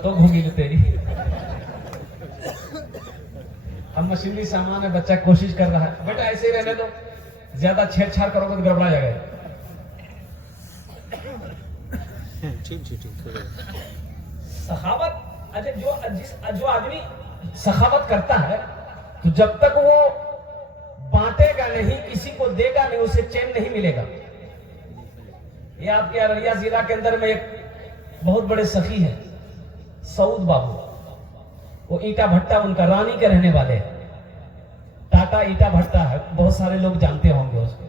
तो घूमी लो तेरी। अब मशीनरी सामान है, बच्चा कोशिश कर रहा है, बेटा ऐसे ही रहने दो, ज्यादा छेड़छाड़ करोगे तो गड़बड़ा जाएगा। सखावत, अच्छा जो आदमी सखावत करता है तो जब तक वो बांटेगा नहीं, किसी को देगा नहीं, उसे चैन नहीं मिलेगा। ये आपके अररिया जिला के अंदर में एक बहुत बड़े सखी है सऊद बाबू, वो ईटा भट्टा उनका रानी के रहने वाले हैं, टाटा ईटा भट्टा है, बहुत सारे लोग जानते होंगे उसको।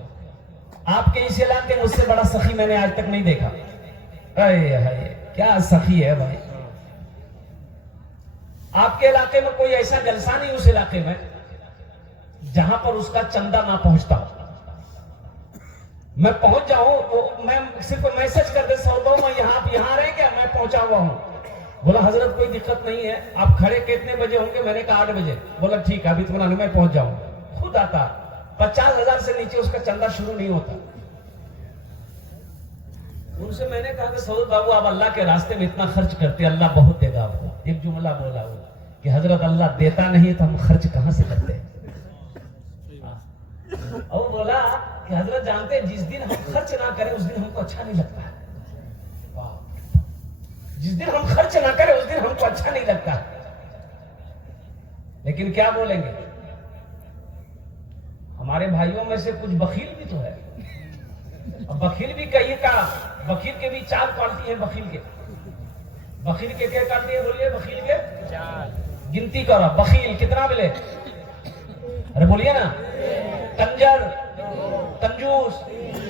आपके इस इलाके में उससे बड़ा सखी मैंने आज तक नहीं देखा। अरे क्या सखी है भाई। आपके इलाके में कोई ऐसा जलसा नहीं उस इलाके में जहां पर उसका चंदा ना पहुंचता हो। मैं पहुंच जाऊं, मैं सिर्फ मैसेज कर दे सौदों में यहां रहे क्या, मैं पहुंचा हुआ हूं। बोला हजरत कोई दिक्कत नहीं है, आप खड़े कितने बजे होंगे? मैंने कहा 8 बजे। बोला ठीक है, अभी तुम्हारा मैं पहुंच जाऊं। खुद आता। 50,000 से नीचे उसका चंदा शुरू नहीं होता। उनसे मैंने कहा कि सऊद बाबू आप अल्लाह के रास्ते में इतना खर्च करते, अल्लाह बहुत देगा आपको। एक जुमला बोला वो कि हजरत अल्लाह देता नहीं तो हम खर्च कहां से करते। और बोला कि हजरत जानते हैं जिस दिन हम खर्च ना करें उस दिन हमको अच्छा नहीं लगता है। जिस दिन हम खर्च ना करें उस दिन हमको अच्छा नहीं लगता है। लेकिन क्या बोलेंगे, हमारे भाइयों में से कुछ बखील भी तो है। अब बखील भी कहिए का, बखील के भी 4 क्वालिटी है। बखील के क्या क्वालिटी है बोलिए? बखील के 4 गिनती करो। बखील कितना मिले? अरे बोलिए ना। कंजर, कंजूस,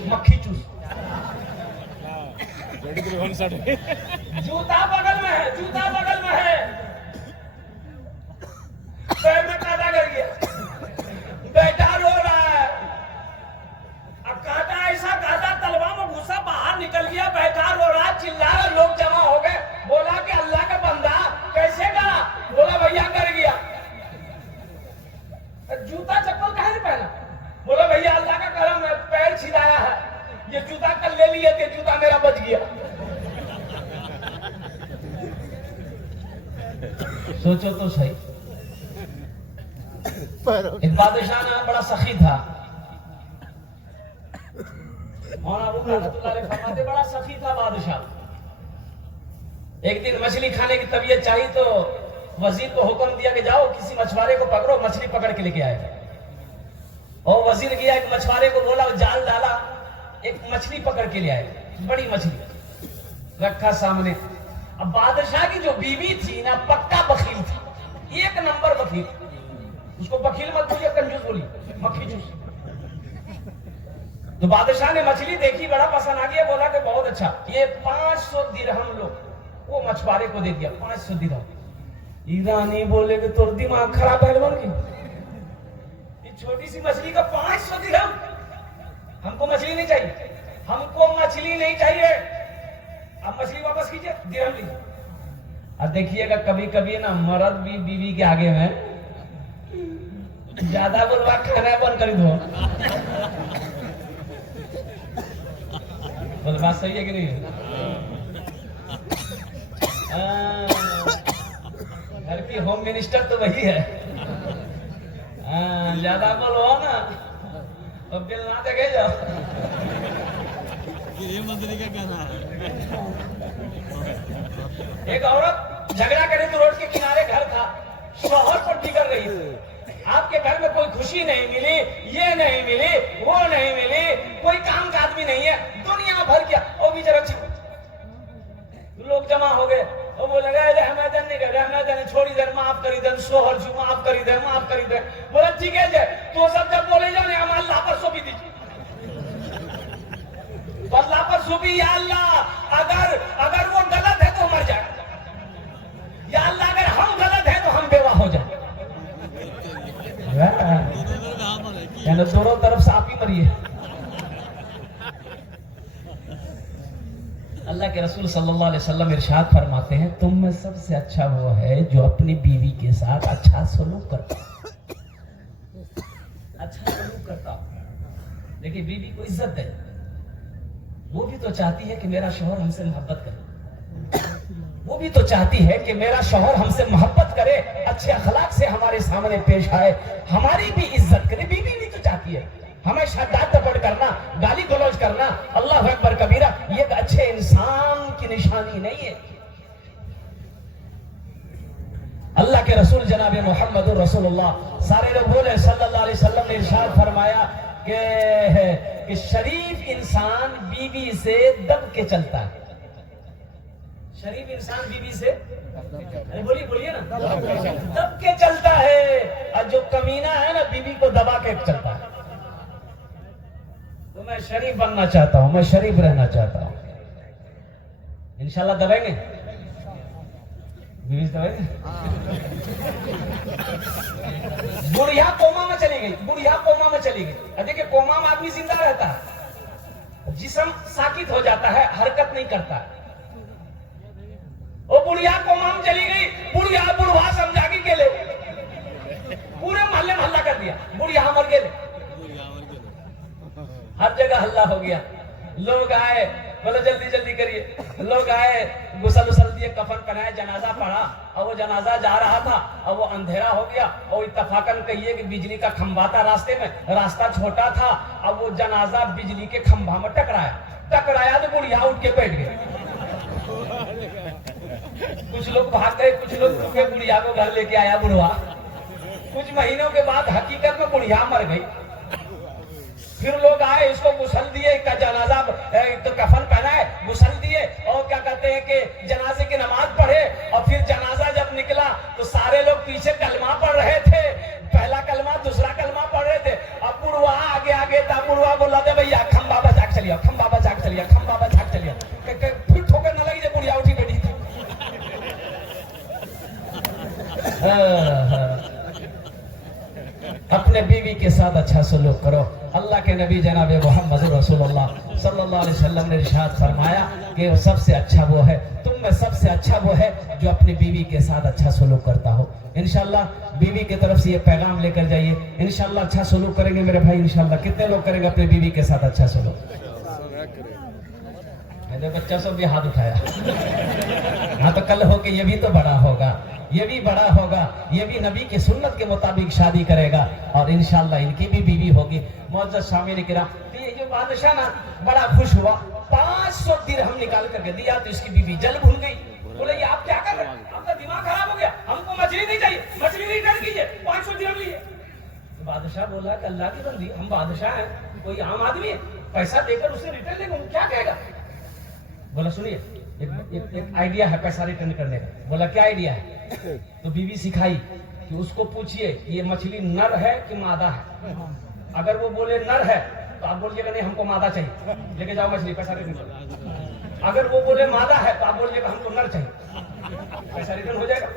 मक्खी चूस। जूता बगल में है, जूता बगल में है, पैर में कांटा कर गया, बेटा रो रहा है। अब कांटा ऐसा काटा तलवा में घुसा, बाहर निकल गया, बैठा रो रहा, चिल्ला रहा, लोग जमा हो गए। बोला कि अल्लाह का बंदा कैसे करा? बोला भैया कर गया। जूता चप्पल कहाँ से पहना? बोला भैया अल्लाह का करम है, पैर छिलाया है, ये जूता कल ले लिए थे, जूता मेरा बच गया। सोचो तो सही। एक बादशाह ना बड़ा सखी था, और अबू फरमाते बड़ा सखी था बादशाह। एक दिन मछली खाने की तबीयत चाहिए तो वजीर को हुक्म दिया कि जाओ किसी मछुआरे को पकड़ो, मछली पकड़ के लेके आए। और वजीर गया, एक मछुआरे को बोला, जाल डाला, एक मछली पकड़ के ले आए, बड़ी मछली रखा सामने। अब बादशाह की जो बीवी थी ना, पक्का बखील थी, 1 नंबर बखील। उसको बखील मत बोलिए, कंजूस बोलिए, मक्खी जूस। तो बादशाह ने मछली देखी, बड़ा पसंद आ गया, बोला कि बहुत अच्छा, ये 500 दिरहम लो। वो मछुआरे को दे दिया 500 दिरहम। ईरानी बोले कि तोर दिमाग खराब है की, ये छोटी सी मछली का 500 दिरहम। हमको मछली नहीं चाहिए, हमको मछली नहीं चाहिए, अब मछली वापस कीजिए, दिरहम लीजिए। अब देखिएगा कभी कभी ना मर्द भी बीवी के आगे में ज्यादा बोलवा, खाना बंद कर दो। बोल बात सही है कि नहीं? घर की होम मिनिस्टर तो वही है। ज्यादा बोलो ना तो बिल ना देखे जाओ। ये मंत्री का कहना है। एक औरत झगड़ा करे तो रोड के किनारे घर था, शौहर पर बिगड़ रही थी। आपके घर में कोई खुशी नहीं मिली, ये नहीं मिली, वो नहीं मिली, कोई काम का आदमी नहीं है, दुनिया भर क्या। वो भी जरा लोग जमा हो गए, वो बोले रहमतन नहीं कर, रहमतन छोड़ी दे, माफ करी दे, शोहर जी माफ करी दे, माफ करी दे। बोला ठीक है जे तो सब जब बोले जाने हमारे अल्लाह पर सौंपी दीजिए। अल्लाह पर सौंपी, या अल्लाह अगर वो गलत है तो मर जाए, या अल्लाह अगर हम गलत है तो हम बेवा हो जाए। दोनों तरफ से आप ही मरिए। अल्लाह के रसूल सल्लल्लाहु अलैहि वसल्लम इरशाद फरमाते हैं, तुम में सबसे अच्छा वो है जो अपनी बीवी के साथ अच्छा सलूक करता, अच्छा सलूक करता। देखिए बीवी को इज्जत है, वो भी तो चाहती है कि मेरा शौहर हमसे मोहब्बत करे, वो भी तो चाहती है कि मेरा शौहर हमसे मोहब्बत करे, अच्छे अखलाक से हमारे सामने पेश आए, हमारी भी इज्जत करे। बीवी भी तो चाहती है। हमेशा डांट डपट करना, गाली गलौज करना, अल्लाह अकबर कबीरा, ये एक अच्छे इंसान की निशानी नहीं है। अल्लाह के रसूल जनाब मोहम्मद रसूलुल्लाह सारे लोग बोले सल्लल्लाहु अलैहि वसल्लम ने इरशाद फरमाया कि शरीफ इंसान बीवी से दब के चलता है। शरीफ इंसान बीवी से, अरे बोलिए ना, दब के चलता है, और जो कमीना है ना बीवी को दबा के चलता है। तो मैं शरीफ बनना चाहता हूं, मैं शरीफ रहना चाहता हूं। इंशाल्लाह दबाएंगे, बीवी दबाएंगे। बुढ़िया कोमा में चली गई, बुढ़िया कोमा में चली गई। देखिए कोमा में आदमी जिंदा रहता है, जिस्म साकित हो जाता है, हरकत नहीं करता है। वो बुढ़िया कोमा में चली गई, बुढ़िया बुढ़वा समझा के गेले, पूरे मोहल्ले में हल्ला कर दिया, बुढ़िया मर गेले, हर जगह हल्ला हो गया। लोग आए, बोले जल्दी जल्दी करिए। लोग आए, गुसल उसल दिए, कफन पहनाए, जनाजा पढ़ा, और वो जनाजा जा रहा था, और वो अंधेरा हो गया, और इत्तफाकन कहिए कि बिजली का खंभा था रास्ते में, रास्ता छोटा था, अब वो जनाजा बिजली के खंभा में टकराया तो बुढ़िया उठ के बैठ गए। कुछ लोग भाग गए, कुछ लोग बुढ़िया को घर लेके आया बुढ़वा। कुछ महीनों के बाद हकीकत में बुढ़िया मर गई। फिर लोग आए, इसको गुसल दिए, का जनाजा तो कफन पहनाए, गुसल दिए, और क्या कहते हैं कि जनाजे की नमाज पढ़े, और फिर जनाजा जब निकला तो सारे लोग पीछे कलमा पढ़ रहे थे, पहला कलमा दूसरा कलमा पढ़ रहे थे। अब बुढ़वा आगे था, बुढ़वा बोला था भैया खंभा बजा के चलिए, खंभा बजा के चलिए, खंभा बजा के चलिए। फिर ठोकर न लगी, बुढ़िया उठी बैठी थी। अपने बीवी के साथ अच्छा सलूक करो। अल्लाह के नबी जनाब मोहम्मद रसूलुल्लाह सल्लल्लाहु अलैहि वसल्लम ने इरशाद फरमाया कि सबसे अच्छा वो है, तुम में सबसे अच्छा वो है जो अपनी बीवी के साथ अच्छा सलूक करता हो। इंशाल्लाह बीवी की तरफ से ये पैगाम लेकर जाइए। इंशाल्लाह अच्छा सलूक करेंगे मेरे भाई। इंशाल्लाह कितने लोग करेंगे अपनी बीवी के साथ अच्छा सलूक? बच्चा सब भी हाथ उठाया। हाँ, तो कल हो के ये भी तो बड़ा होगा, ये भी बड़ा होगा, ये भी नबी की सुन्नत के मुताबिक शादी करेगा, और इंशाल्लाह इनकी भी बीवी होगी। मौजूद शामिल किराम, ये बादशाह ना बड़ा खुश हुआ, 500 दिरहम निकाल करके दिया, तो इसकी बीवी जल भूल गई। बोले ये आप क्या कर रहे हैं, आपका दिमाग खराब हो गया, हमको मछली नहीं चाहिए, मछली रिटर्न कीजिए, 500 दिरहम लीजिए। तो बादशाह बोला कि अल्लाह की बंदी, हम बादशाह हैं, कोई आम आदमी है, पैसा देकर उसे रिटर्न लेंगे, क्या कहेगा? बोला सुनिए, एक आइडिया है पैसा रिटर्न करने का। बोला क्या आइडिया है? तो बीवी सिखाई कि उसको पूछिए कि ये मछली नर है कि मादा है। अगर वो बोले नर है तो आप बोलिएगा नहीं हमको मादा चाहिए, लेके जाओ मछली, पैसा रिटर्न करो। अगर वो बोले मादा है तो आप बोलिएगा हमको नर चाहिए, पैसा रिटर्न हो जाएगा।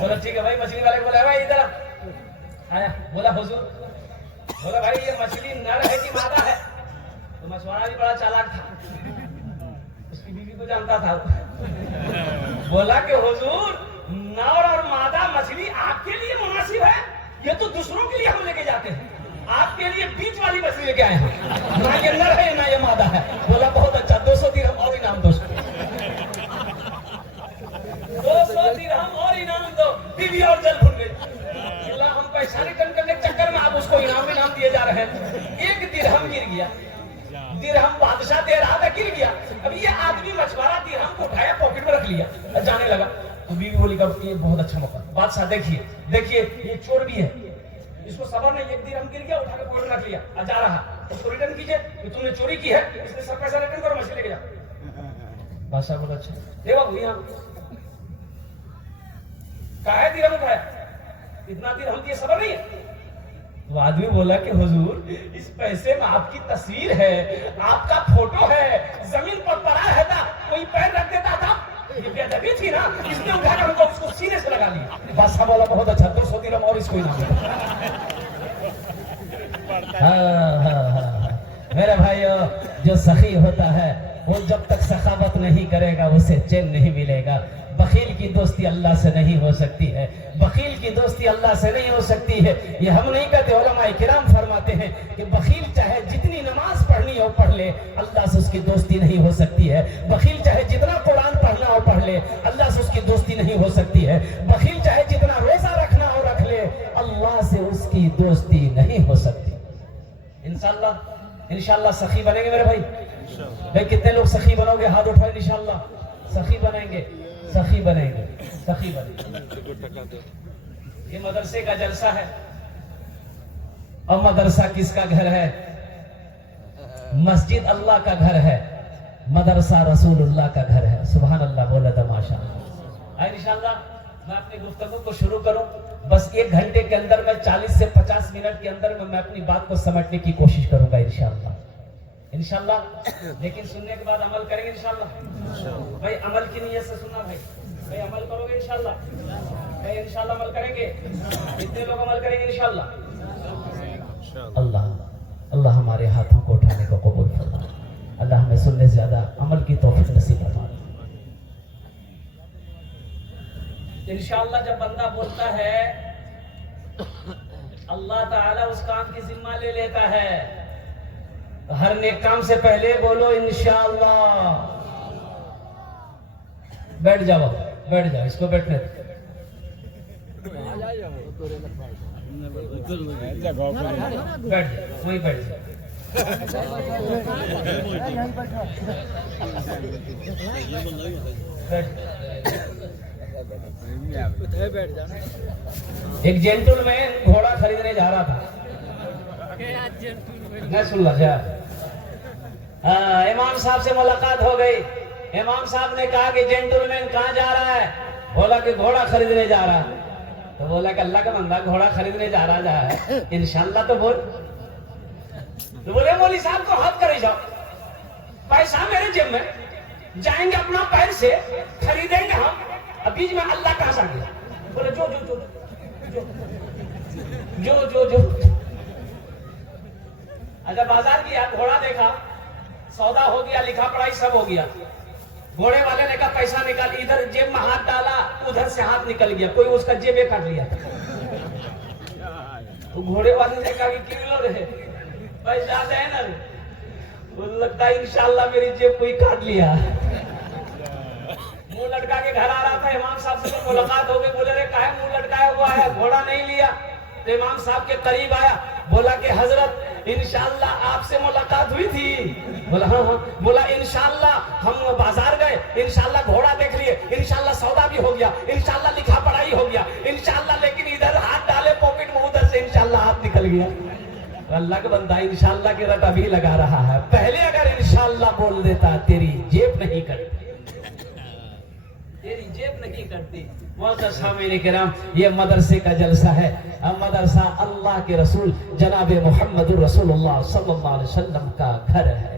बोला ठीक है भाई। मछली वाले को बोला भाई इधर आया, बोला हुजूर, बोला भाई ये मछली नर है कि मादा है? तो मछुआरा भी बड़ा चालाक था, उसकी बीवी को जानता था। बोला कि हुजूर नर और मादा मछली आपके लिए मुनासिब है, ये तो दूसरों के लिए हम लेके जाते हैं, आपके लिए बीच वाली मछली लेके आए हैं, ना ये नर है ना ये मादा है। बोला बहुत अच्छा, 200 दिरहम और इनाम दो, 200 दिरहम और इनाम दो। बीवी और जल भूल गई। हम पैसा रिटर्न करने के चक्कर में आप उसको इनाम दिए जा रहे हैं। 1 दिरहम गिर गया, दिरहम बादशाह दे रहा था, गिर गया। अब ये आदमी मछुआरा दिरहम को उठाया, पॉकेट में रख लिया, जाने लगा। तो बीवी बोली कि ये बहुत अच्छा मौका। बादशाह देखिए ये चोर भी है, इसको सबर नहीं, 1 दिरहम गिर गया, उठा के पॉकेट में रख लिया, जा रहा, उसको रिटर्न कीजिए, तुमने चोरी की है, इसलिए सब पैसा रिटर्न करो, मछली लेके जाओ। बादशाह बोला अच्छा दे बाबू, यहाँ काहे दिरहम उठाया, इतना दिरहम दिए, सबर नहीं है? तो आदमी बोला कि हुजूर इस पैसे में आपकी तस्वीर है, आपका फोटो है, जमीन पर पड़ा रहता कोई पैर रख देता था, ये बेअदबी थी ना, इसने उठाकर हमको उसको सीने से लगा लिया। बादशाह बोला बहुत अच्छा, 200 दिरहम और इसको इनाम दो। मेरे भाइयों, जो सखी होता है वो जब तक सखावत नहीं करेगा उसे चैन नहीं मिलेगा। बखील की दोस्ती अल्लाह से नहीं हो सकती है, बखील की दोस्ती अल्लाह से नहीं हो सकती है। ये हम नहीं कहते, उलमाए किराम फरमाते हैं कि बखील चाहे जितनी नमाज पढ़नी हो पढ़ ले, अल्लाह से उसकी दोस्ती नहीं हो सकती है। बखील चाहे जितना कुरान पढ़ना हो पढ़ ले, अल्लाह से उसकी दोस्ती नहीं हो सकती है। बखील चाहे जितना रोजा रखना हो रख ले, अल्लाह से उसकी दोस्ती नहीं हो सकती। इंशाअल्लाह इंशाअल्लाह सखी बनेंगे मेरे भाई। भाई कितने लोग सखी बनोगे? हाथ उठाओ। इंशाअल्लाह सखी बनेंगे, सखी बनेंगे, सखी बनेंगे। ये मदरसे का जलसा है। और मदरसा किसका घर है? मस्जिद अल्लाह का घर है, मदरसा रसूलुल्लाह का घर है। सुभान अल्लाह, बोला तमाशा। इंशाअल्लाह मैं अपनी गुफ्तगू को शुरू करूं। बस 1 घंटे के अंदर में 40 से 50 मिनट के अंदर में मैं अपनी बात को समझने की कोशिश करूंगा इंशाअल्लाह। इंशाअल्लाह लेकिन सुनने के बाद अमल करेंगे इंशाअल्लाह। भाई अमल की नीयत से सुनना भाई। भाई अमल करोगे इंशाअल्लाह? भाई इंशाअल्लाह अमल करेंगे? कितने लोग अमल करेंगे इंशाअल्लाह? अल्लाह अल्लाह हमारे हाथों को उठाने को कबूल फरमा। अल्लाह हमें सुनने से ज्यादा अमल की तौफीक नसीब फरमा। इंशाअल्लाह जब बंदा बोलता है अल्लाह ताला उस काम की जिम्मा ले लेता है। तो हर नेक काम से पहले बोलो इंशाअल्लाह। बैठ जाओ, बैठ जाओ, इसको बैठने दो। बैठ जाओ, वहीं बैठ जाओ। एक जेंटलमैन घोड़ा खरीदने जा रहा था। मैं सुन ला। इमाम साहब से मुलाकात हो गई। इमाम साहब ने कहा कि जेंटलमैन कहाँ जा रहा है? बोला कि घोड़ा खरीदने जा रहा है। तो बोला कि अल्लाह का बंदा घोड़ा खरीदने जा रहा है, इंशाअल्लाह तो बोल। तो बोले मौली साहब को हाथ करे जाओ, पैसा मेरे जेब में, जाएंगे अपना पैर से खरीदेंगे हम। अब बीच में अल्लाह कहाँ से आ गया? बोले जो जो जो जो जो जो जो। अच्छा बाजार गया, घोड़ा देखा, सौदा हो गया, लिखा पढ़ाई सब हो गया। घोड़े वाले ने कहा पैसा निकाल। इधर जेब में हाथ डाला, उधर से हाथ निकल गया, कोई उसका जेबे काट लिया। तो घोड़े वाले ने कहा कि किलो रहे पैसा है ना? लगता है इंशाअल्लाह मेरी जेब कोई काट लिया। मुंह लटका के घर आ रहा था, इमाम साहब से मुलाकात हो गई। बोले रे काहे मुंह लटकाया हुआ है, घोड़ा नहीं लिया? तो इमाम साहब के करीब आया, बोला कि हजरत इंशाअल्लाह आपसे मुलाकात हुई थी। बोला हाँ हाँ। बोला इंशाअल्लाह हम बाजार गए, इंशाअल्लाह घोड़ा देख लिए, इंशाअल्लाह सौदा भी हो गया, इंशाअल्लाह लिखा पढ़ाई हो गया, इंशाअल्लाह। लेकिन इधर हाथ डाले पॉकेट में, उधर से इंशाअल्लाह हाथ निकल गया। अल्लाह का बंदा इंशाअल्लाह की रट अभी लगा रहा है। पहले अगर इंशाअल्लाह बोल देता, तेरी जेब नहीं करती, तेरी जेब नहीं करती। ये मदरसे का जलसा है। मदरसा अल्लाह के रसूल जनाब मोहम्मद रसूलुल्लाह सल्लल्लाहु अलैहि वसल्लम का घर है।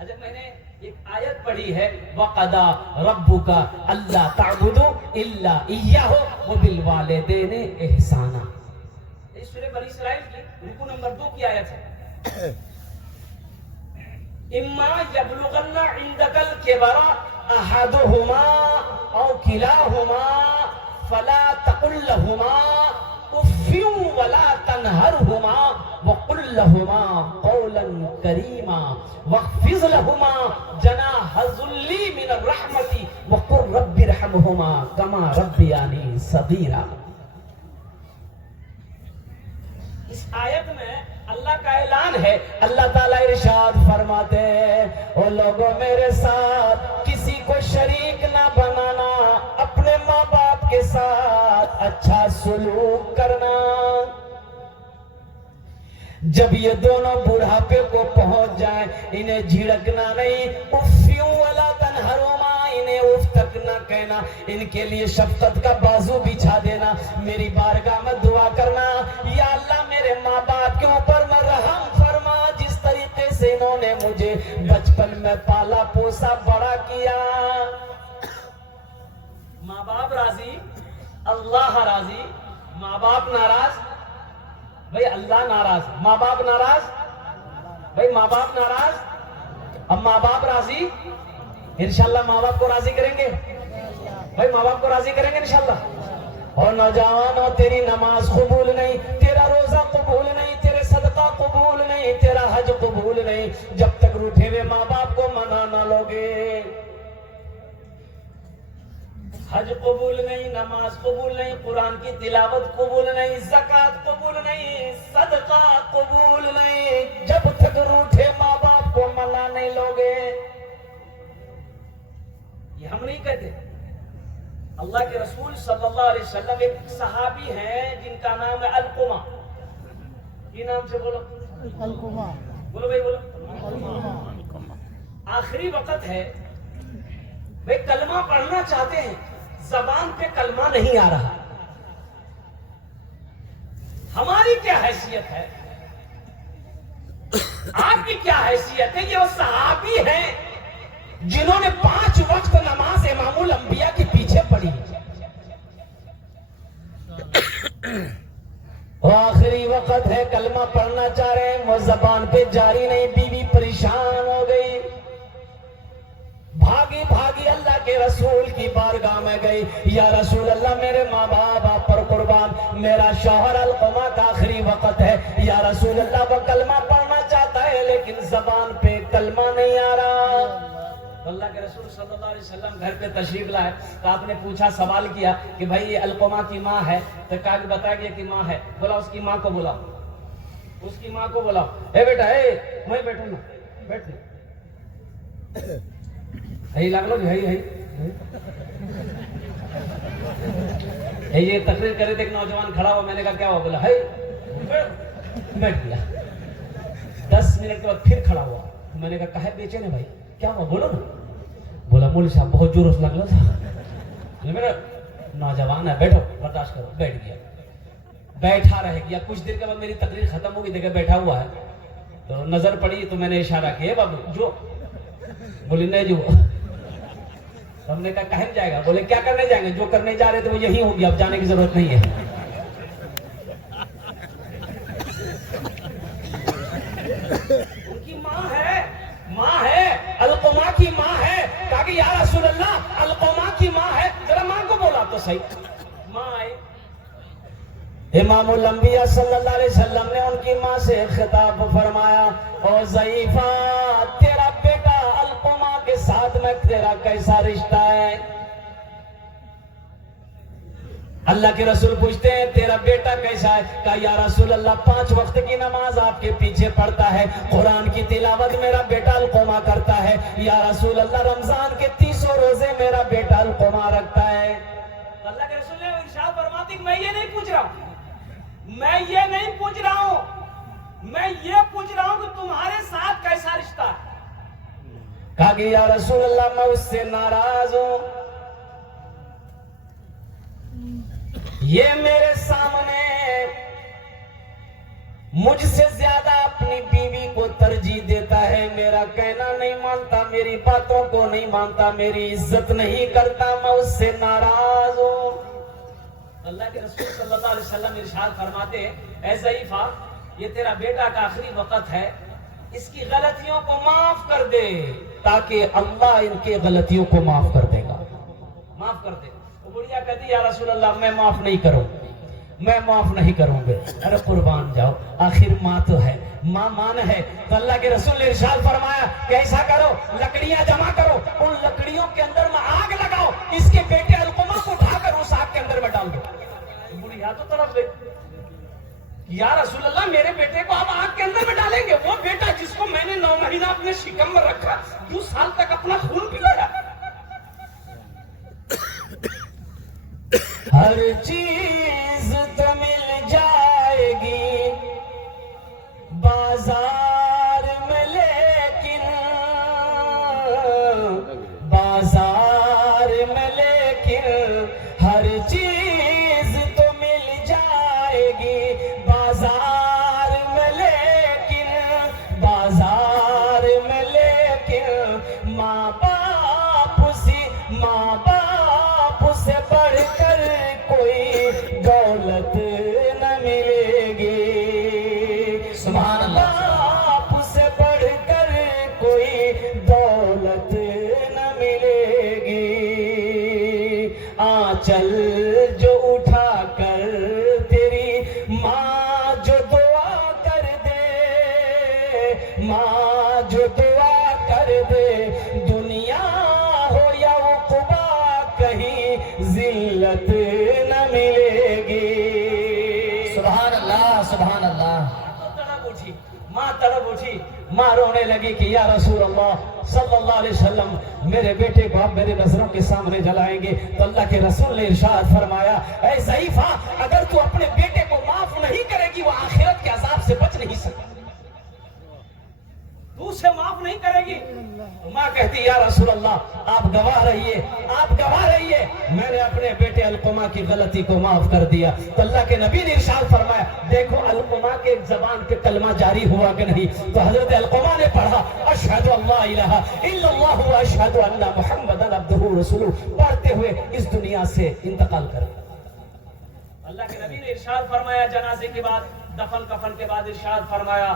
अच्छा मैंने एक आयत पढ़ी है, वक़दा रब्बुका अल्ला ताबुदू इल्ला इय्याहु व बिल वालिदैनि इहसाना। इस सूरह बनी इस्राइल की रुकू नंबर 2 की आयत है। इम्मा यबलुगन्ना इंदकल किबरा अहदुहुमा औ किलाहुमा फला तकुल लहुमा उफ़्फिन वला तनहरहुमा वक़ुल लहुमा क़ौलन करीमा वख़्फ़िज़ लहुमा जनाह ज़ुल्ली मिन रहमति वक़ुल रब्बिरहमहुमा कमा रब्बियानी सग़ीरा। इस आयत में अल्लाह का ऐलान है। अल्लाह ताला इरशाद फरमाते हैं, ओ लोगों मेरे साथ किसी को शरीक ना बनाना, अपने माँ बाप के साथ अच्छा सलूक करना। जब ये दोनों बुढ़ापे को पहुंच जाए, इन्हें झिड़कना नहीं, उफ़्फ़ियों वला तनहरुमा, इन्हें उफ तक ना कहना, इनके लिए शफकत का बाजू बिछा देना। मेरी बारगाह में दुआ करना, या अल्लाह मेरे माँ बाप के ऊपर में रहम फरमा, जिस तरीके से इन्होंने मुझे बचपन में पाला पोसा बड़ा किया। माँ बाप राजी, अल्लाह राजी। माँ बाप नाराज, भाई अल्लाह नाराज। माँ बाप नाराज, भाई माँ बाप नाराज। अब माँ बाप राजी, इंशाल्लाह माँ बाप को राजी करेंगे, भाई माँ बाप को राजी करेंगे इंशाल्लाह। और नौजवानों, तेरी नमाज कबूल नहीं, तेरा रोजा कबूल नहीं, तेरे सदका कबूल नहीं, तेरा हज कबूल नहीं, जब तक रूठे हुए माँ बाप को मना ना लोगे। हज कबूल नहीं, नमाज कबूल नहीं, कुरान की तिलावत कबूल नहीं, ज़कात कबूल नहीं, सदका कबूल नहीं, जब तक रूठे माँ बाप को मना नहीं लोगे। ये हम नहीं कहते। अल्लाह के रसूल सल्लल्लाहु अलैहि वसल्लम, एक सहाबी हैं जिनका नाम है अलकुमा। ये नाम से बोलो, अलकुमा, बोलो भाई, बोलो। अलकुमा। आखिरी वक्त है, वे कलमा पढ़ना चाहते हैं, जबान पे कलमा नहीं आ रहा। हमारी क्या हैसियत है, आपकी क्या हैसियत है? ये वो सहाबी हैं जिन्होंने 5 वक्त नमाज इमामुल अंबिया के पीछे पढ़ी। वो आखिरी वक्त है, कलमा पढ़ना चाह रहे हैं, वो जबान पे जारी नहीं। बीवी परेशान हो गई, भागी भागी अल्लाह के रसूल की बारगाह में गई। या रसूल अल्लाह, मेरे माँ बाप आप पर कुर्बान, मेरा शौहर अलकुमा का आखिरी वक्त है। या रसूल अल्लाह, वो कलमा पढ़ना चाहता है लेकिन जबान पे कलमा नहीं आ रहा। अल्लाह के रसूल सल्लल्लाहु अलैहि वसल्लम घर पे तशरीफ लाए, तो आपने पूछा, सवाल किया कि भाई ये अलकुमा की माँ है, तो काग बता गया कि माँ है। बोला उसकी माँ को बुलाओ, उसकी माँ को बुलाओ। ए बेटा, ए मैं बैठू ना, बैठ यही लग लो, ये तकरीर करे थे, एक नौजवान खड़ा हुआ, मैंने कहा क्या हुआ? बोला है, बैठ गया। 10 मिनट के बाद फिर खड़ा हुआ, मैंने कहा काहे बेचैन है भाई, क्या हुआ, बोलो ना। बोला मौलवी साहब बहुत जोर से लग रहा था। मेरा नौजवान है, बैठो, बर्दाश्त करो। बैठ गया, बैठा रह गया। कुछ देर के बाद मेरी तकरीर खत्म हो गई, देखा बैठा हुआ है, तो नजर पड़ी, तो मैंने इशारा किया, बाबू जो। बोले नहीं जो। तो हमने कहा कहीं जाएगा? बोले क्या करने जाएंगे, जो करने जा रहे थे वो यही होगी, अब जाने की जरूरत नहीं है। उनकी माँ है, माँ है, अलकुमा की माँ है। कहा कि या रसूल अल्लाह, अलकुमा की माँ है, जरा माँ को बोला तो सही। माँ आई, इमामुल अंबिया सल्लल्लाहु अलैहि वसल्लम ने उनकी माँ से खिताब फरमाया, ओ ज़ईफा, तेरा बेटा अलकुमा के साथ में तेरा कैसा रिश्ता है? अल्लाह के रसूल पूछते हैं तेरा बेटा कैसा है? कहा या रसूल अल्लाह 5 वक्त की नमाज आपके पीछे पढ़ता है, कुरान की तिलावत मेरा बेटा अलकुमा करता है। या रसूल अल्लाह रमजान के 30 रोजे मेरा बेटा अलकुमा रखता है। अल्लाह के रसूल ने इरशाद फरमाते, मैं ये नहीं पूछ रहा हूं, मैं ये नहीं पूछ रहा हूं, मैं ये पूछ रहा हूं कि तुम्हारे साथ कैसा रिश्ता है। कहा कि या रसूल अल्लाह मैं उससे नाराज हूं, ये मेरे सामने मुझसे ज्यादा अपनी बीवी को तरजीह देता है, मेरा कहना नहीं मानता, मेरी बातों को नहीं मानता, मेरी इज्जत नहीं करता, मैं उससे नाराज हूं। अल्लाह के रसूल सल्लल्लाहु अलैहि वसल्लम इरशाद फरमाते, ऐ ज़ईफा, ये तेरा बेटा का आखिरी वक्त है, इसकी गलतियों को माफ कर दे, ताकि अल्लाह इनके गलतियों को माफ कर देगा, माफ कर दे। तो बुढ़िया कहती या रसूल अल्लाह मैं माफ नहीं करूंगी, मैं माफ नहीं करूंगी। अरे कुर्बान जाओ, आखिर माँ तो है, माँ मान है। तो अल्लाह के रसूल ने इरशाद फरमाया कि ऐसा करो, लकड़ियां जमा करो, उन लकड़ियों के अंदर में आग लगाओ, इसके बेटे अलकुमा को उठाकर उस आग के अंदर में डाल दो। तो बुढ़िया तो तरफ गई, या रसूल अल्लाह मेरे बेटे को आप आग के अंदर में डालेंगे? वो बेटा जिसको मैंने 9 महीना अपने शिकम में रखा, 2 साल तक अपना खून पिलाया, हर चीज तो मिल जाएगी बाजार में, लेकिन बाजार में, लेकिन हर चीज तो मिल जाएगी बाजार में, लेकिन बाजार में, लेकिन माँ बाप से बढ़कर कोई दौलत न मिलेगी। सुभान अल्लाह, बाप से बढ़कर कोई दौलत न मिलेगी। आंचल जो उठा कर तेरी माँ जो दुआ कर दे, माँ जो दुआ कर दे, दुनिया हो या उक़बा कहीं जिल्लत न मिलेगी। सुभान अल्लाह, सुभान अल्लाह। तड़प उठी माँ, तड़प उठी माँ, रोने लगी कि या रसूल अल्लाह सल्लल्लाहु अलैहि वसल्लम, मेरे बेटे को आप मेरे नजरों के सामने जलाएंगे। तो अल्लाह के रसूल ने इरशाद फरमाया, ऐ ज़ईफा, अगर तू अपने बेटे को माफ नहीं करेगी वो आखिरत के अजाब से बच नहीं सकता, तू उसे माफ नहीं करेगी। तो माँ कहती, या रसूल अल्लाह, आप गवाह रहिए, आप गवाह रहिए, मैंने अपने बेटे अलकुमा की गलती को माफ कर दिया। तो अल्लाह के नबी ने इरशाद फरमाया, देखो अलकुमा के जबान पे कलमा जारी हुआ कि नहीं? तो हजरत अलकुमा ने पढ़ा, अशहदु अल्ला इलाहा इल्लल्लाह व अशहदु अन्ना मुहम्मदन अब्दुहु व रसूलुहु, पढ़ते हुए इस दुनिया से इंतकाल कर। अल्लाह के नबी ने इरशाद फरमाया, जनाजे के बाद, दफन कफन के बाद इरशाद फरमाया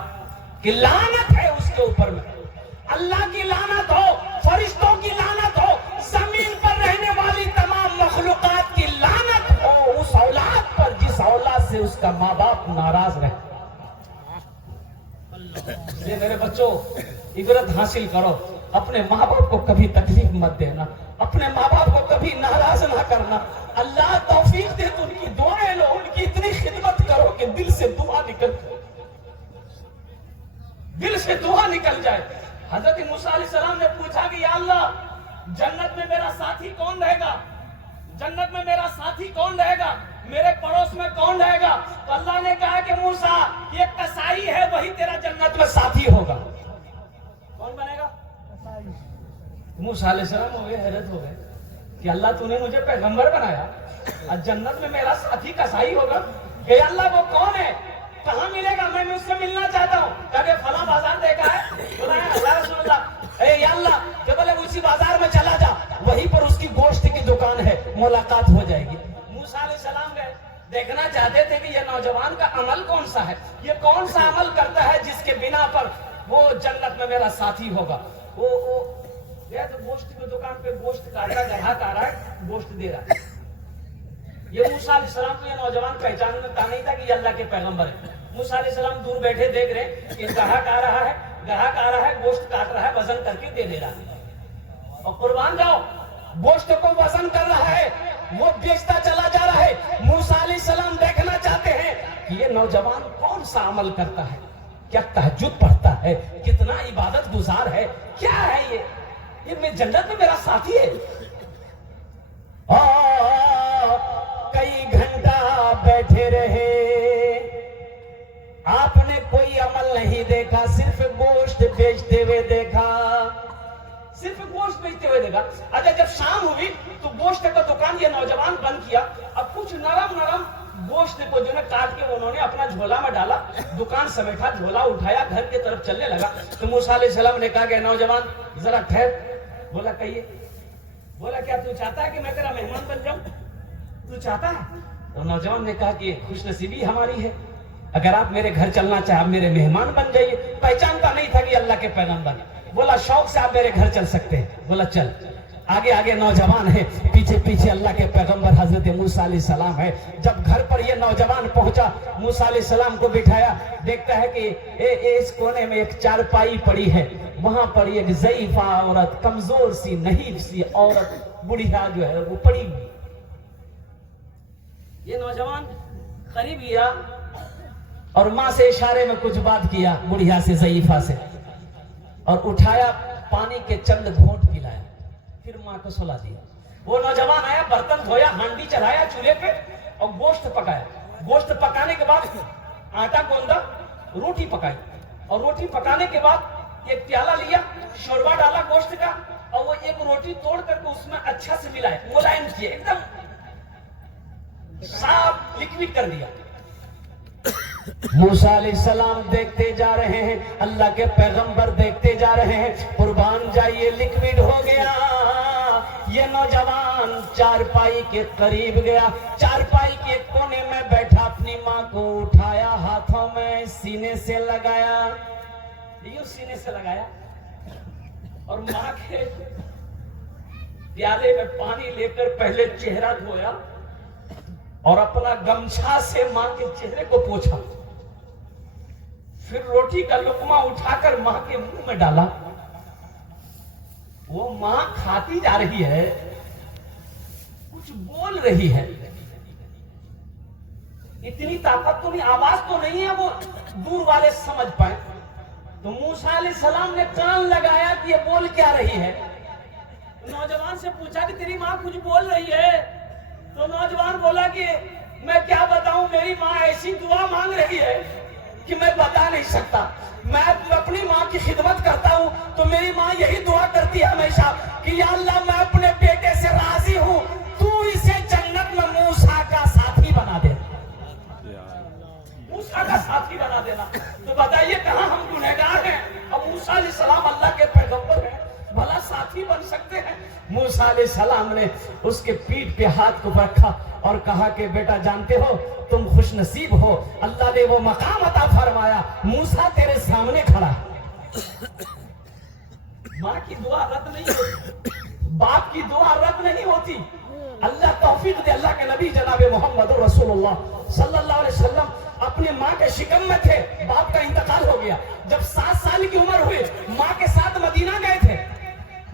कि लानत है उसके ऊपर में, अल्लाह की लानत हो, फरिश्तों की लानत हो, जमीन पर रहने वाली तमाम मखलूकात की लानत हो उस औलाद पर जिस औलाद से उसका माँ बाप नाराज रहे। ये मेरे बच्चों, इबरत हासिल करो, अपने माँ बाप को कभी तकलीफ मत देना, अपने माँ बाप को कभी नाराज ना करना। अल्लाह तौफीक दे तो उनकी दुआएं लो, उनकी इतनी खिदमत करो कि दिल से दुआ निकल जाए। हजरत मूसा अलैहिस्सलाम ने पूछा कि या अल्लाह, जन्नत में मेरा साथी कौन रहेगा, जन्नत में मेरा साथी कौन रहेगा, मेरे पड़ोस में कौन रहेगा? तो अल्लाह ने कहा कि मूसा, ये कसाई है, वही तेरा जन्नत में साथी होगा। कौन बनेगा? मूसा अलैहिस्सलाम हो गए, हैरत हो गए कि अल्लाह तूने मुझे पैगंबर बनाया और जन्नत में मेरा साथी कसाई होगा। कि अल्लाह वो कौन है, कहाँ मिलेगा, मैं उससे मिलना चाहता हूँ। कहे फला बाजार देखा है? बोला या रसूल अल्लाह, ए या अल्लाह, जब बोले उसी बाजार में चला जा, वहीं पर उसकी गोश्त की दुकान है, मुलाकात हो जाएगी। मूसा अलैहिस्सलाम गए, देखना चाहते थे कि ये नौजवान का अमल कौन सा है, ये कौन सा अमल करता है जिसके बिना पर वो जन्नत में मेरा साथी होगा। वो तो गोश्त की दुकान पे गोश्त काट रहा, ग्राहक आ रहा है, गोश्त दे रहा है। ये मूसा अलैहिस्सलाम को ये नौजवान पहचानता नहीं था कि ये अल्लाह के पैगंबर है। मूसा अलैहिस्सलाम दूर बैठे देख रहे कि ग्राहक आ रहा है, ग्राहक आ रहा है, गोश्त काट रहा है, वजन करके दे रहा है। और कुर्बान जाओ, गोश्त को वजन कर रहा है, वो बेचता चला जा रहा है। मूसा अलैहिस्सलाम देखना चाहते हैं कि ये नौजवान कौन सा अमल करता है, क्या तहज्जुद पढ़ता है, कितना इबादत गुजार है, क्या है ये मैं जन्नत में मेरा साथी है। कई घंटा बैठे रहे, आपने कोई अमल नहीं देखा, सिर्फ गोश्त बेचते हुए देखा, सिर्फ गोश्त बेचते हुए देखा। अच्छा, जब शाम हुई तो गोश्त का दुकान ये नौजवान बंद किया। अब कुछ नरम नरम गोश्त को जो है काट के उन्होंने अपना झोला में डाला, दुकान समेटा, झोला उठाया, घर की तरफ चलने लगा। तो मूसा अलैहिस्सलाम ने कहा कि नौजवान जरा ठहर। बोला कहिए। बोला क्या तू चाहता है कि मैं तेरा मेहमान बन जाऊं, तू चाहता है? तो नौजवान ने कहा कि खुशनसीबी हमारी है, अगर आप मेरे घर चलना चाहे, मेरे मेहमान बन जाइए। पहचानता नहीं था कि अल्लाह के पैगंबर। बोला शौक से आप मेरे घर चल सकते हैं। बोला चल। आगे आगे नौजवान है, पीछे पीछे अल्लाह के पैगंबर हजरत मूसा अलैहिस्सलाम है। जब घर पर ये नौजवान पहुंचा, मूसा अलैहिस्सलाम को बिठाया, देखता है कि इस कोने में एक चारपाई पड़ी है, वहां पर एक ज़ईफा औरत, कमजोर सी नहीफ सी औरत, बुढ़िया जो है वो पड़ी हुई। ये नौजवान करीब गया और माँ से इशारे में कुछ बात किया, बुढ़िया से, ज़ईफा से, और उठाया, पानी के चंद घोंट पिलाया, फिर माँ को सुला दिया। वो नौजवान आया, बर्तन धोया, हांडी चढ़ाया चूल्हे पे और गोश्त पकाया। गोश्त पकाने के बाद आटा गूंदा, रोटी पकाई, और रोटी पकाने के बाद एक प्याला लिया, शोरबा डाला गोश्त का, और वो एक रोटी तोड़ करके उसमें अच्छा से मिलाया, मुलायम किया, एकदम साफ लिक्विड कर दिया। मूसा अलैहिस्सलाम देखते जा रहे हैं, अल्लाह के पैगंबर देखते जा रहे हैं। कुर्बान जाइए, लिक्विड हो गया। ये नौजवान चारपाई के करीब गया, चारपाई के कोने में बैठा, अपनी माँ को उठाया, हाथों में सीने से लगाया, यूं सीने से लगाया, और माँ के प्याले में पानी लेकर पहले चेहरा धोया और अपना गमछा से माँ के चेहरे को पोंछा, फिर रोटी का लुकमा उठाकर माँ के मुंह में डाला। वो माँ खाती जा रही है, कुछ बोल रही है, इतनी ताकत तो नहीं, आवाज तो नहीं है वो दूर वाले समझ पाए। तो मूसा अलैहिस्सलाम ने कान लगाया कि ये बोल क्या रही है। नौजवान से पूछा कि तेरी माँ कुछ बोल रही है। तो नौजवान बोला कि मैं क्या बताऊं, मेरी माँ ऐसी दुआ मांग रही है कि मैं बता नहीं सकता। मैं अपनी माँ की खिदमत करता हूँ तो मेरी माँ यही दुआ करती है हमेशा कि या अल्लाह मैं अपने बेटे से राजी हूँ, तू इसे जन्नत में मूसा का साथी बना दे, मूसा का साथी बना देना। तो बताइए कहाँ हम गुनहगार हैं, अब मूसा अलैहिस्सलाम अल्लाह के पैगंबर हैं, भला साथी बन सकते हैं। मूसा अलैहिस्सलाम ने उसके पीठ पे हाथ को रखा और कहा कि बेटा जानते हो तुम खुश नसीब हो, अल्लाह ने वो मकाम अता फरमाया, मूसा तेरे सामने खड़ा है। माँ की दुआ रद्द नहीं होती, बाप की दुआ रद्द नहीं होती। अल्लाह तौफीक दे। अल्लाह के नबी जनाब मोहम्मद रसूलुल्लाह सल्लल्लाहु अलैहि वसल्लम अपने माँ के शिकम में थे, बाप का इंतकाल हो गया। जब 7 साल की उम्र हुई माँ के साथ मदीना गए थे,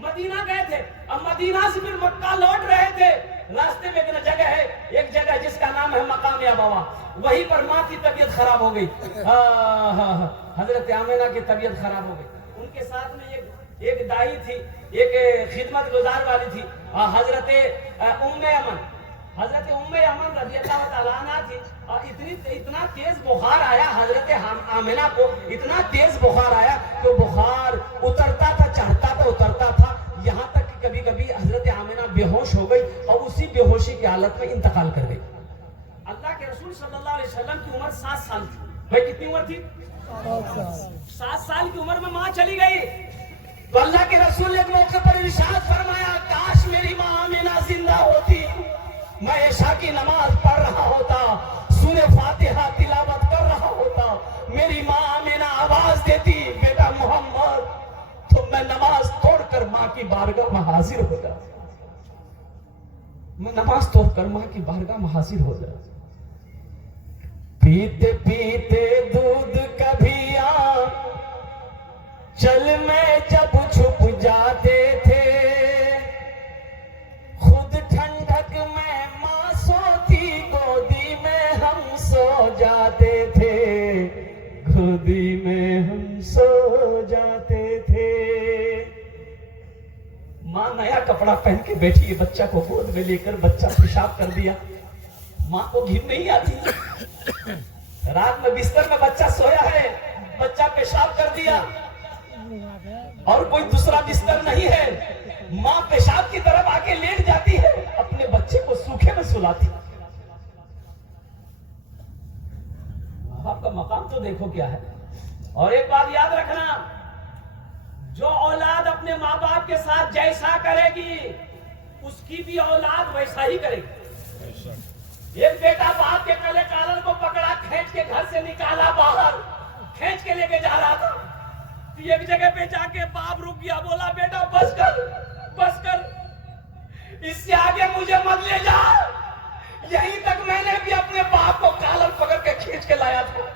मदीना गए थे। अब मदीना से फिर मक्का लौट रहे थे। रास्ते में एक जगह है, एक जगह जिसका नाम है मकाम बाबा, वहीं पर माँ की तबीयत खराब हो गई। हजरत आमिना की तबीयत खराब हो गई। उनके साथ में एक दाई थी, एक खिदमत गुजार वाली थी, हजरत उम्मे अमन, हजरत उम्मे अमन रज़ी अल्लाह तआला अन्हा थी। और इतना तेज बुखार आया हजरत आमिना को, इतना तेज बुखार आया तो बुखार उतरता था, चढ़ता था, उतरता था, यहाँ तक कि कभी कभी हजरत आमिना बेहोश हो गई और उसी बेहोशी की हालत में इंतकाल कर गई। अल्लाह के रसूल सल्लल्लाहु अलैहि वसल्लम की उम्र 7 साल थी। भाई कितनी उम्र थी? 7 साल की उम्र में माँ चली गई। तो अल्लाह के रसूल ने एक मौके पर इरशाद फरमाया, काश मेरी माँ आमिना जिंदा होती, मैं इशा की नमाज पढ़ रहा होता, सूरे फातिहा तिलावत कर रहा होता, मेरी माँ आमिना आवाज देती बेटा मोहम्मद, तो मैं नमाज तोड़कर माँ की बारगाह में हाजिर हो जाता, मैं नमाज तोड़कर माँ की बारगाह में हाजिर हो जाता। पीते पीते दूध कभी चल में जब छुप जाते थे, खुद ठंडक में माँ सोती, गोदी में हम सो जाते थे, गोदी में हम सो जाते थे। माँ नया कपड़ा पहन के बैठी है, बच्चा को गोद में लेकर, बच्चा पेशाब कर दिया, माँ को घिन नहीं आती। रात में बिस्तर में बच्चा सोया है, बच्चा पेशाब कर दिया और कोई दूसरा बिस्तर नहीं है, माँ पेशाब की तरफ आके लेट जाती है, अपने बच्चे को सूखे में सुलाती। आपका मकाम तो देखो क्या है। और एक बात याद रखना, जो औलाद अपने माँ बाप के साथ जैसा करेगी उसकी भी औलाद वैसा ही करेगी। एक बेटा बाप के कले कालर को पकड़ा, खींच के घर से निकाला बाहर, खींच के लेके जा रहा था, तो एक जगह पे जाके बाप रुक गया, बोला बेटा बस कर, बस कर, इससे आगे मुझे मत ले जा। यहीं तक मैंने भी अपने बाप को कालर पकड़ के खींच के लाया था,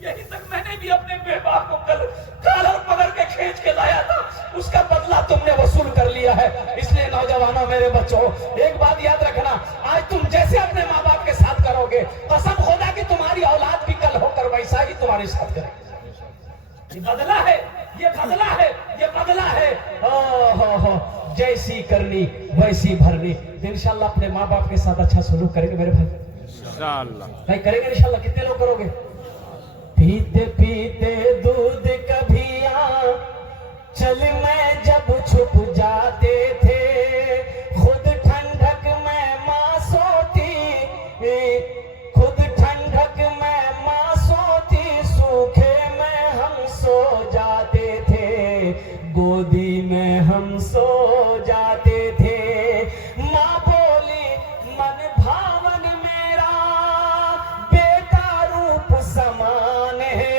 यहीं तक मैंने भी अपने बाप को कालर पकड़ के खींच के लाया था, उसका बदला तुमने वसूल कर लिया है। इसलिए नौजवानों, मेरे बच्चों, एक बात याद रखना, आज तुम जैसे अपने माँ बाप के साथ करोगे, कसम खुदा कि तुम्हारी औलाद भी कल होकर वैसा ही तुम्हारे साथ करेगी। ये बदला है, ये बदला है, ये बदला है। हो जैसी करनी वैसी भरनी। इंशाल्लाह अपने माँ बाप के साथ अच्छा सलूक करेंगे मेरे भाई, इंशाल्लाह भाई करेंगे इंशाल्लाह। कितने लोग करोगे? पीते पीते दूध कभी चल में जब छुप जाते थे, खुद ठंडक में माँ सोती, खुद ठंडक में माँ सोती, सूखे में हम सो जाते थे, गोदी में हम सो जाते थे। माँ बोली मन भावन मेरा बेटा रूप समान है,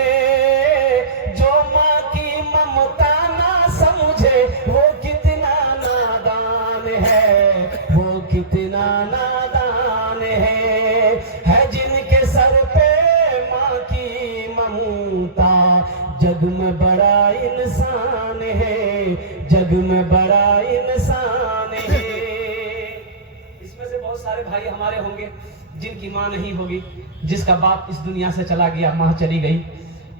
जो माँ की ममता ना समझे वो कितना नादान है, वो कितना नादान है जिनके सर पे माँ की ममता, जग में बड़ा इंसान है, जग में बड़ा इंसान है। भाई हमारे होंगे जिनकी माँ नहीं होगी, जिसका बाप इस दुनिया से चला गया, माँ चली गई।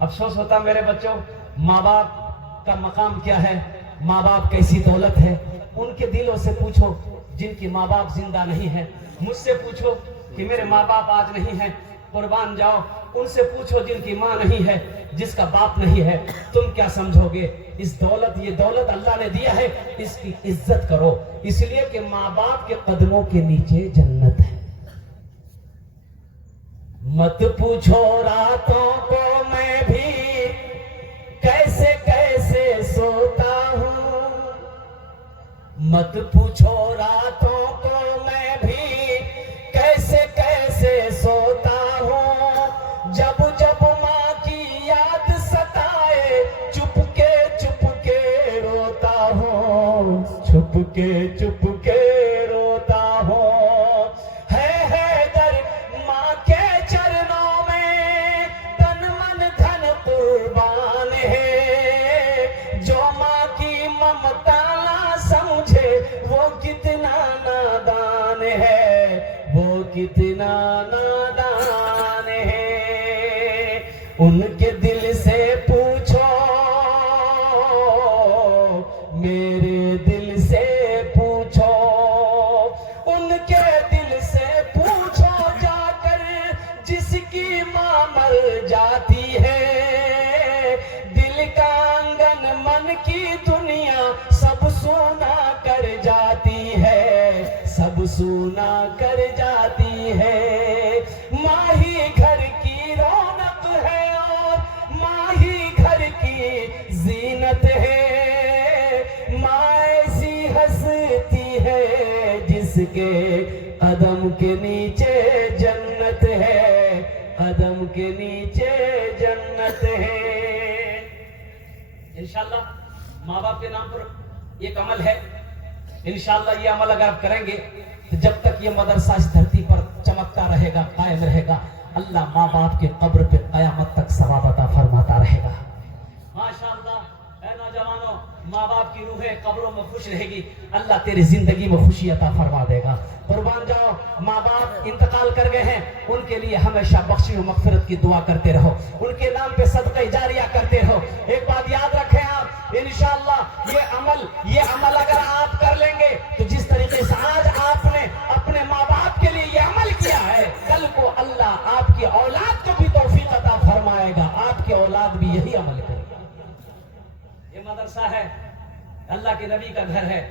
अफसोस होता मेरे बच्चों, माँ बाप का मकाम क्या है, माँ बाप कैसी दौलत है। उनके दिलों से पूछो जिनकी माँ बाप जिंदा नहीं है। मुझसे पूछो कि मेरे माँ बाप आज नहीं है, कुर्बान जाओ। उनसे पूछो जिनकी माँ नहीं है, जिसका बाप नहीं है, तुम क्या समझोगे। इस दौलत, ये दौलत अल्लाह ने दिया है, इसकी इज्जत करो, इसलिए कि माँ बाप के कदमों के नीचे जन्नत है। मत पूछो रातों को मैं भी कैसे कैसे सोता हूँ, मत पूछो रातों को मैं भी कैसे कैसे सोता हूँ। जब जब माँ की याद सताए चुपके चुपके रोता हूँ, चुपके चुपके रोता हूँ। है दर माँ के चरणों में तन मन धन कुर्बान है। जो माँ की ममता ना समझे वो कितना नादान है, वो कितना नादान है। उनके दिल से पूछो, मेरे दिल से पूछो, उनके दिल से पूछो जाकर जिसकी माँ मर जाती है। दिल का आंगन मन की दुनिया सब सोना कर जाती है, सब सोना कर जाती है। माँ ही घर की रौनक है और माँ ही घर की जीनत है। माँ ऐसी हंसती है जिसके कदम के नीचे जन्नत है, कदम के नीचे जन्नत है। इंशाल्लाह माँ बाप के नाम पर एक अमल है, इंशाल्लाह ये अमल अगर आप करेंगे तो जब तक ये मदरसा इस धरती पर चमकता रहेगा, कायम रहेगा, अल्लाह माँ बाप के कब्र पे कयामत तक सवाब अता फरमाता रहेगा। माशाअल्लाह, ऐ नौजवानों, माँ बाप की रूहें कब्रों में खुश रहेगी, अल्लाह तेरी जिंदगी में खुशी अता फरमा देगा। कुर्बान जाओ, माँ बाप इंतकाल कर गए हैं, उनके लिए हमेशा बख्शी व मगफिरत की दुआ करते रहो, उनके नाम पे सदका जारिया करते रहो। एक बात याद रखें आप, इंशाअल्लाह ये अमल अगर आप कर लेंगे तो जिस तरीके से आज आपने अपने माँ बाप के लिए ये अमल किया है, कल को अल्लाह आपकी औलाद को भी तौफीक अता फरमाएगा, आपकी औलाद भी यही अमल करेगा। ये मदरसा है, अल्लाह के नबी का घर है,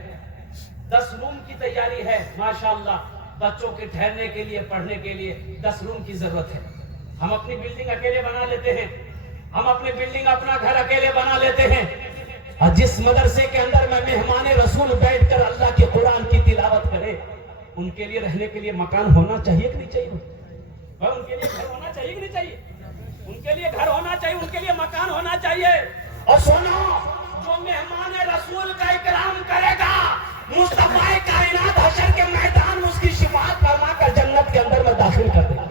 10 रूम की तैयारी है माशाअल्लाह। बच्चों के ठहरने के लिए, पढ़ने के लिए 10 रूम की जरूरत है। हम अपनी बिल्डिंग अकेले बना लेते हैं, हम अपनी बिल्डिंग, अपना घर अकेले बना लेते हैं। और जिस मदरसे के अंदर में मेहमान रसूल बैठकर अल्लाह के कुरान की तिलावत करे, उनके लिए रहने के लिए मकान होना चाहिए कि नहीं चाहिए? उनके लिए घर होना चाहिए कि नहीं चाहिए? उनके लिए घर होना चाहिए, उनके लिए मकान होना चाहिए। और सुनो, जो मेहमान रसूल का इकराम करेगा, मुस्तफा कायनात हशर के मैदान में उसकी शिफाअत फरमाकर जन्नत के अंदर में दाखिल कर देगा।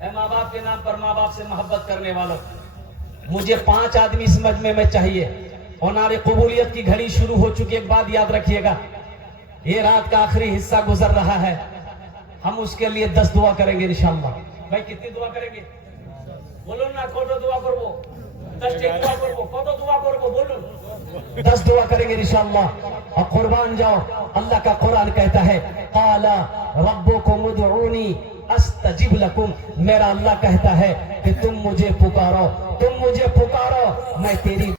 ऐ माँ बाप के नाम पर माँ बाप से मोहब्बत करने वालों, मुझे 5 आदमी इस मजमे में चाहिए। औनारे कबूलियत की घड़ी शुरू हो चुकी है। एक बात याद रखिएगा, ये रात का आखिरी हिस्सा गुजर रहा है, हम उसके लिए 10 दुआ करेंगे इंशाअल्लाह। भाई कितनी दुआ करेंगे? बोलो ना, कोटो दुआ करो, 10 दुआ करो, कोटो दुआ करो, बोलो 10 दुआ करेंगे इंशाअल्लाह। और कुर्बान जाओ, अल्लाह का कुरान कहता है, काला रब्बुकुम उदऊनी अस्तजिब लकुम, मेरा अल्लाह कहता है कि तुम मुझे पुकारो, तुम मुझे पुकारो, मैं तेरी